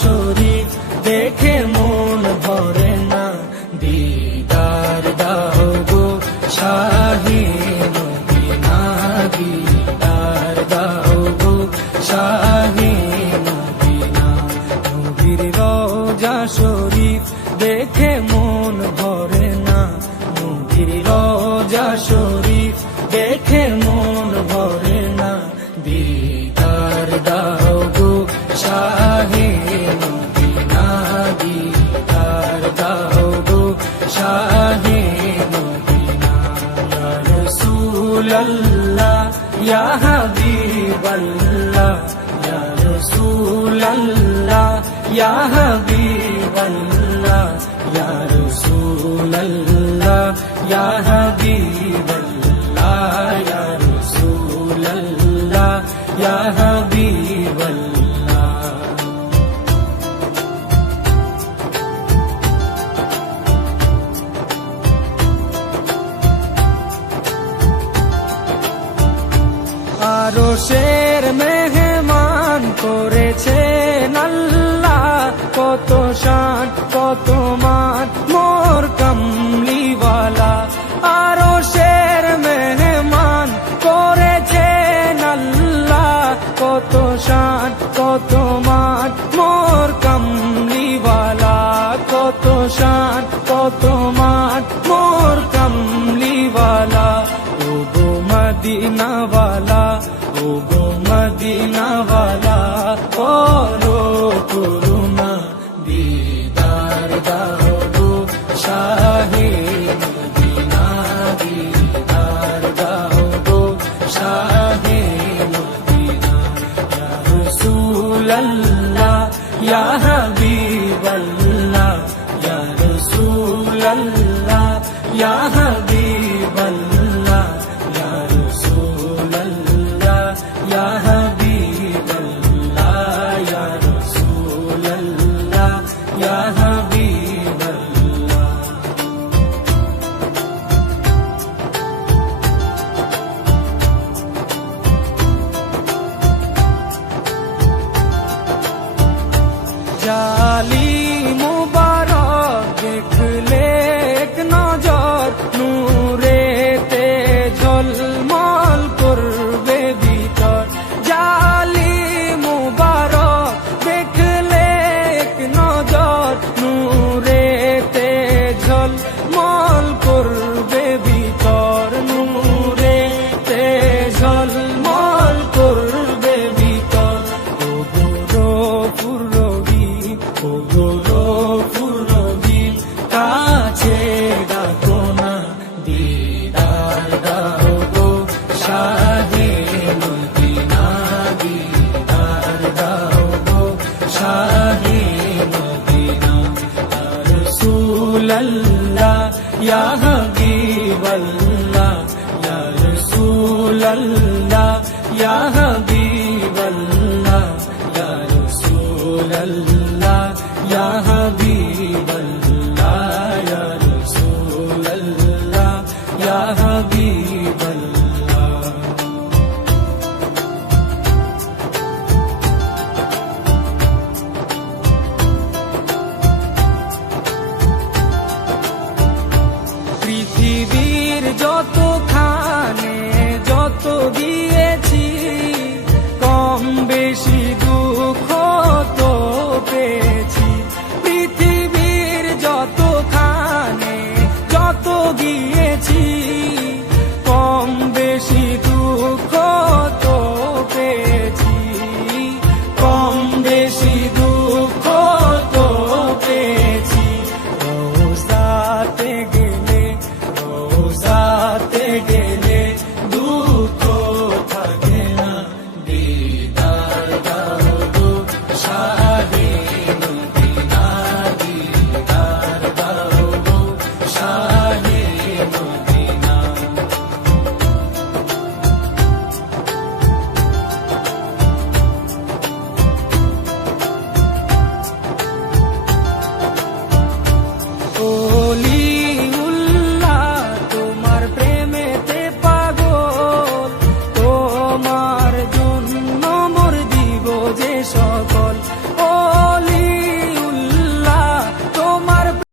শরীফ দেখে মন ভরে না, দিদার দাও গো শাহে মদিনা, দিদার দাও গো শাহে মদিনা। নবীর রওজা শরীফ দেখে মন ভরে না, নবীর রওজা শরীফ দেখে মন ভরে না, দিদার দাও গো শাহে মদিনা, দিদার দাও গো শাহে মদিনা। ইয়া রাসূলাল্লাহ ইয়া হাবিবাল্লাহ, ইয়া রাসূলাল্লাহ ইয়া হাবিবাল্লাহ, ইয়া রাসূলাল্লাহ ইয়া হাবিবাল্লাহ, ইয়া রাসূলাল্লাহ ইয়া হাবিবাল্লাহ। আরশের মেহমান করেছেন আল্লাহ, কত শান কত মান মোর কামলিওয়ালা। আরশের মেহমান করেছেন আল্লাহ, কত শান কত মান মোর কামলিওয়ালা, কত শান কত মান মোর কামলিওয়ালা। ও গো মদিনাওয়ালা, ও গো মদিনাওয়ালা, করো করুণা, দিদার দাও গো শাহে মদিনা, দিদার দাও গো শাহে মদিনা। ইয়া রাসূলাল্লাহ ইয়া হাবিবাল্লাহ, ইয়া রাসূলাল্লাহ ইয়া হাবিবাল্লাহ, ইয়া রাসূলাল্লাহ ইয়া হাবিবাল্লাহ, ইয়া রাসূলাল্লাহ ইয়া হাবিবাল্লাহ। জালি মুবারক দেখলে এক নজর, নূরেতে ঝলমল করবে ভিতর। জালি মুবারক দেখলে এক নজর, নূরেতে ঝলমল করবে ভিতর, নূরেতে ঝলমল করবে ভিতর। ও গৌরবপুর রহিম, ও গৌরবপুর রহিম, কাছে ডাকো না, দিদার দাও গো শাহে মদিনা, দিদার দাও গো শাহে মদিনা। ইয়া রাসূলাল্লাহ ইয়া হাবিবাল্লাহ, ইয়া রাসূলাল্লাহ ইয়া হাবিবাল্লাহ, ইয়া রাসূলাল্লাহ ইয়া